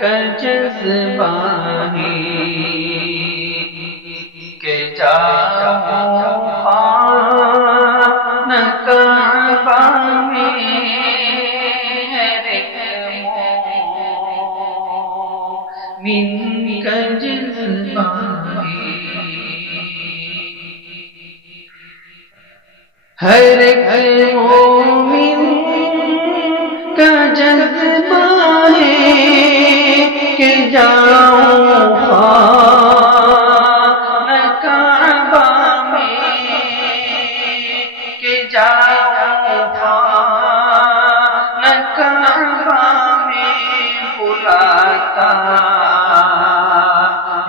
کا جذبہ ہے کہ جاؤں خانہ کعبہ میں ہر ایک مومن کا جذبہ ہے، ہر ایک مومن کا جذبہ ہے کہ جاؤں خانہ کعبہ میں، کہ جاؤں خانہ کعبہ میں، بلاتا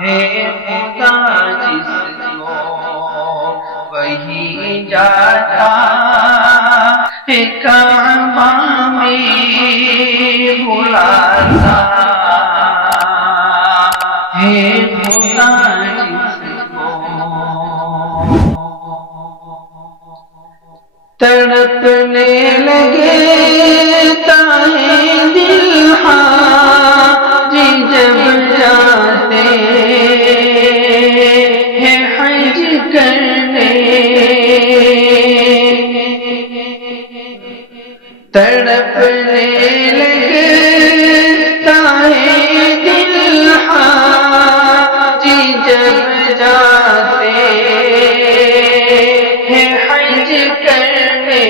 ہے خدا جس کو وہی جاتا ہے کعبہ میں، بلاتا ہے خدا جس کو۔ تڑپنے لگے ہے دل حاجی جب جاتے ہیں حج کرنے، تڑپنے لگتا ہے دل حاجی جب جاتے ہیں حج کرنے،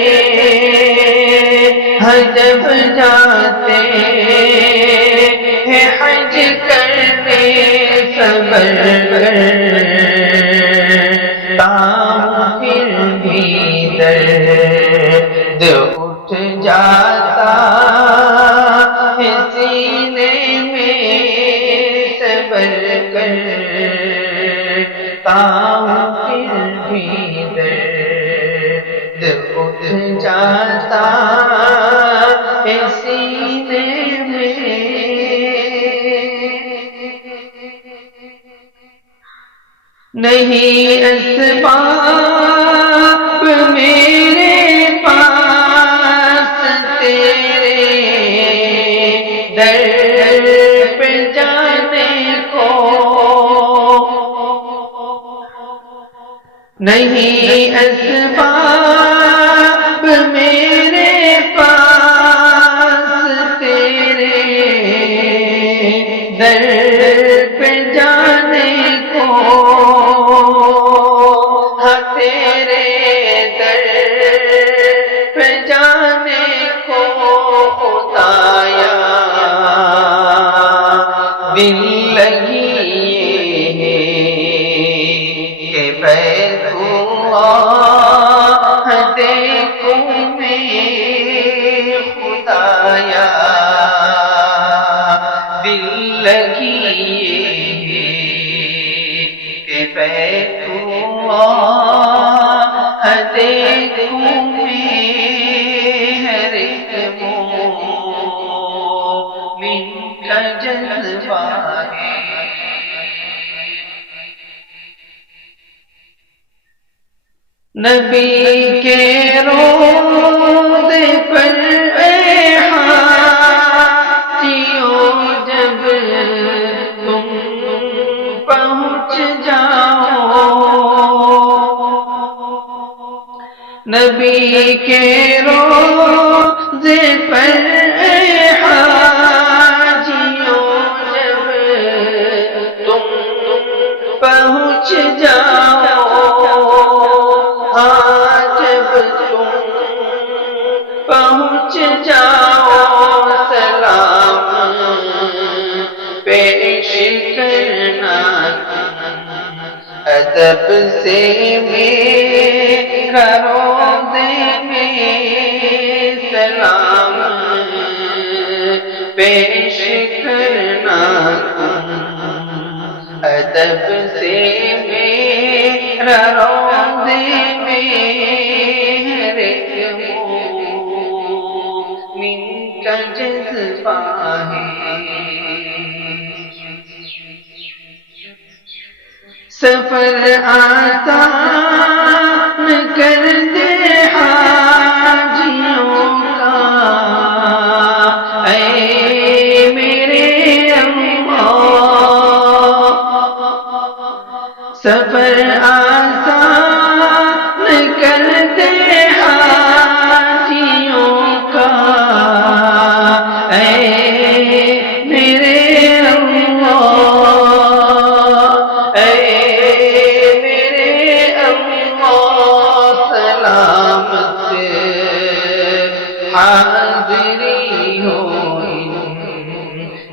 جب جاتے ہیں حج کرنے، صبر کرتا ہوں پھر بھی درد اٹھ جاتا ہے سینے میں، صبر کرتا ہوں پھر بھی درد اٹھ جاتا ہے سینے میں۔ نہیں اسباب میرے پاس تیرے در پہ جانے کو، نہیں اسباب میرے پاس تیرے در پہ جانے کو، ہاں تیرے در پہ جانے کو خدایا دل لگی ہے کہ بیت اللہ دیکھوں میں، خدایا دل لگی ہے کہ بیت اللہ دیکھوں میں، ہر ایک مومن کا جذبہ ہے۔ نبی کے روضے پر اے حاجیوں جب تم پہنچ جاؤ، نبی کے روضے پر اے حاجیوں جب تم پہنچ جاؤ، جب تم پہنچ جاؤ، سلام پیش کرنا ادب سے میرا روضے میں، سلام پیش کرنا ادب سے میرا روضے میں، ہر ایک مومن کا جذبہ ہے۔ سفر آسان کر دے حاجیوں کا اے میرے سفر آسان کر دے حاجیوں کا، اے میرے اللہ، اے میرے اللہ، سلامت حاضری ہو ان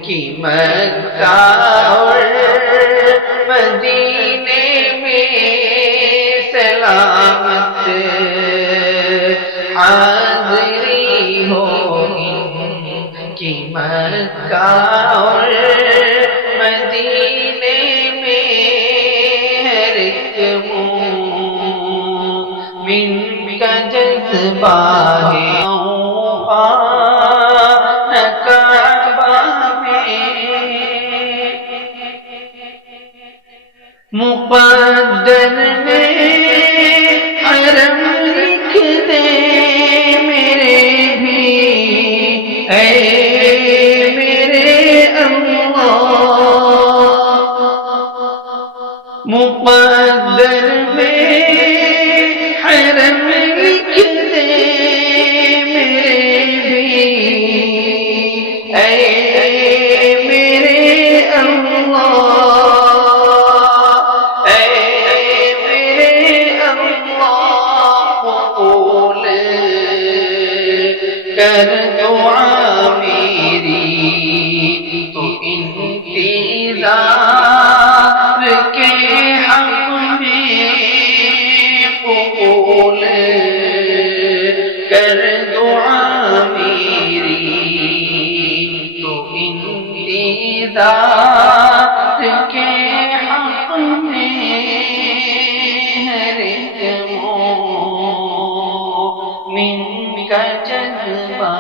کی مکہ اور مدینے میں، سلامت حاضری ہو ان کی مکہ اور مدینے میں، ہر ایک مومن کا جذبہ ہے مقدر میں حرم لکھ دے میرے بھی، اے میرے اللہ، مقدر میں حرم لکھ دے میرے بھی، اے میرے اللہ، کر دعا میری تو انتظار کے حق میں قبول کر دعا میری تو انتظار کے حق میں، ہر ایک مومن کا جذبہ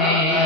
ہے